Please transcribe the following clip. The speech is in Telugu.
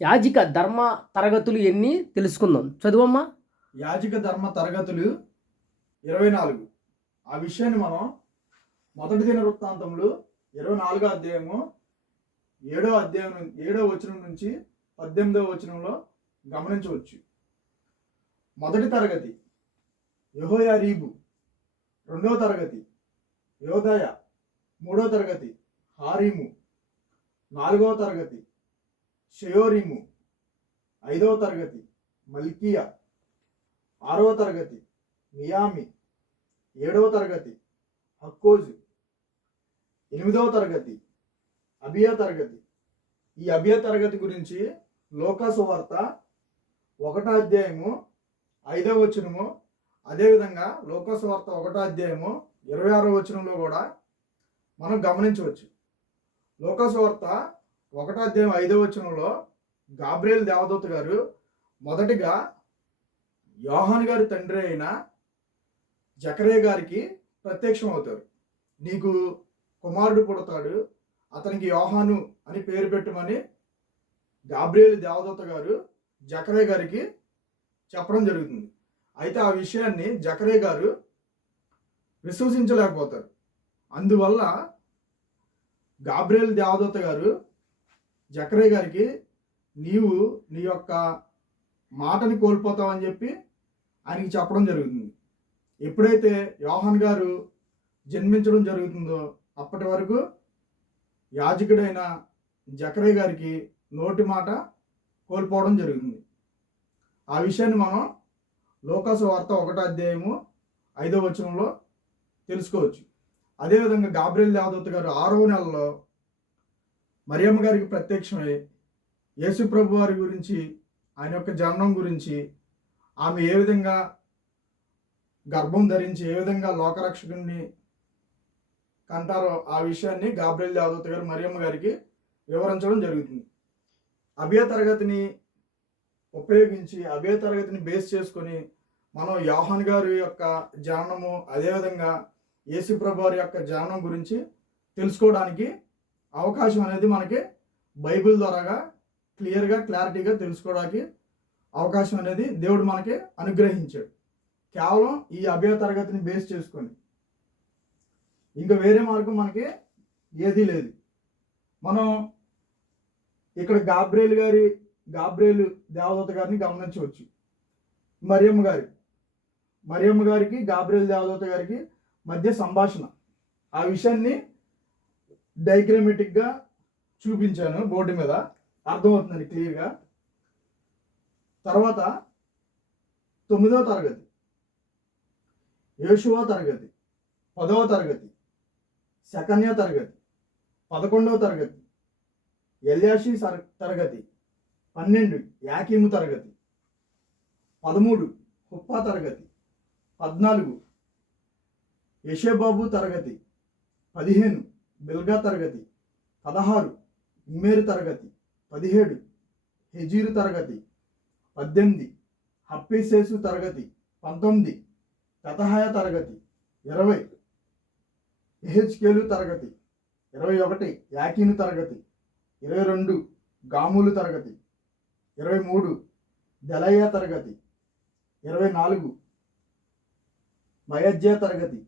యాజిక ధర్మ తరగతులు ఎన్ని తెలుసుకుందాం. చదువమ్మా. యాజిక ధర్మ తరగతులు ఇరవై నాలుగు. ఆ విషయాన్ని మనం మొదటి దిన వృత్తాంతంలో ఇరవై నాలుగో అధ్యాయము ఏడో అధ్యాయం ఏడో వచనం నుంచి పద్దెనిమిదో వచనంలో గమనించవచ్చు. మొదటి తరగతి యెహోయారీబు. రెండో తరగతి యోదయ. మూడో తరగతి హారీము. నాలుగో తరగతి షయోరిము ఐదవ తరగతి మల్కియా ఆరవ తరగతి మియామి ఏడవ తరగతి హక్కోజు ఎనిమిదవ తరగతి అభియ తరగతి. ఈ అభియ తరగతి గురించి లోకాసు వార్త ఒకటో అధ్యాయము ఐదవ వచనము అదేవిధంగా లోకాసు వార్త ఒకటో అధ్యాయము ఇరవై ఆరో వచనంలో కూడా మనం గమనించవచ్చు. లోకాసు వార్త ఒకటో అధ్యాయం ఐదవ వచనంలో గాబ్రియల్ దేవదూత గారు మొదటిగా యోహాన్ గారి తండ్రి అయిన జకరే గారికి ప్రత్యక్షం అవుతారు నీకు కుమారుడు పుడతాడు అతనికి యోహాను అని పేరు పెట్టమని గాబ్రియల్ దేవదత్త గారు జకరే గారికి చెప్పడం జరుగుతుంది. అయితే ఆ విషయాన్ని జకరే గారు విశ్వసించలేకపోతారు. అందువల్ల గాబ్రియల్ దేవదత్త గారు జకరే గారికి నీవు నీ యొక్క మాటని కోల్పోతావని చెప్పి ఆయనకి చెప్పడం జరుగుతుంది. ఎప్పుడైతే యోహన్ గారు జన్మించడం జరుగుతుందో అప్పటి వరకు యాజకుడైన జకరే గారికి నోటి మాట కోల్పోవడం జరుగుతుంది. ఆ విషయాన్ని మనం లోకాసు వార్త ఒకటో అధ్యాయము ఐదో వచనంలో తెలుసుకోవచ్చు. అదేవిధంగా గాబ్రియల్ దేవదత్త గారు ఆరవ నెలలో మరియమ్మ గారికి ప్రత్యక్షమై యేసుప్రభు వారి గురించి ఆయన యొక్క జననం గురించి ఆమె ఏ విధంగా గర్భం ధరించి ఏ విధంగా లోకరక్షకుడిని కంటారో ఆ విషయాన్ని గాబ్రేల్ దేవదత్త గారు మరియమ్మ గారికి వివరించడం జరుగుతుంది. అభయ తరగతిని ఉపయోగించి అభయ తరగతిని బేస్ చేసుకొని మనం యోహన్ గారి యొక్క జననము అదేవిధంగా యేసుప్రభు వారి యొక్క జననం గురించి తెలుసుకోవడానికి అవకాశం అనేది మనకి బైబిల్ ద్వారాగా క్లియర్గా క్లారిటీగా తెలుసుకోవడానికి అవకాశం అనేది దేవుడు మనకి అనుగ్రహించాడు. కేవలం ఈ అభయ తరగతిని బేస్ చేసుకొని. ఇంకా వేరే మార్గం మనకి ఏదీ లేదు. మనం ఇక్కడ గాబ్రేలు గారి గాబ్రేలు దేవదత్త గారిని గమనించవచ్చు. మరియమ్మ గారి. మరియమ్మ గారికి గాబ్రేలు దేవదత్త గారికి మధ్య సంభాషణ. ఆ విషయాన్ని డైగ్రామేటిక్గా చూపించాను బోర్డు మీద. అర్థమవుతుందండి క్లియర్గా? తర్వాత తొమ్మిదవ తరగతి. ఏషవ తరగతి. పదవ తరగతి. సెకన్య తరగతి. పదకొండవ తరగతి. ఎల్యాషి సర్- తరగతి. పన్నెండు యాకీము తరగతి. పదమూడు కుప్పా తరగతి. పద్నాలుగు యశబాబు తరగతి. పదిహేను బిల్గా తరగతి పదహారు ఉమ్మేరు తరగతి పదిహేడు హెజీరు తరగతి పద్దెనిమిది హప్పీసేసు తరగతి పంతొమ్మిది పెతహాయ తరగతి ఇరవై ఎహెచ్కేలు తరగతి ఇరవై ఒకటి యాకీను తరగతి ఇరవై రెండు గాములు తరగతి ఇరవై మూడు దలయ్య తరగతి ఇరవై నాలుగు మయజ్య తరగతి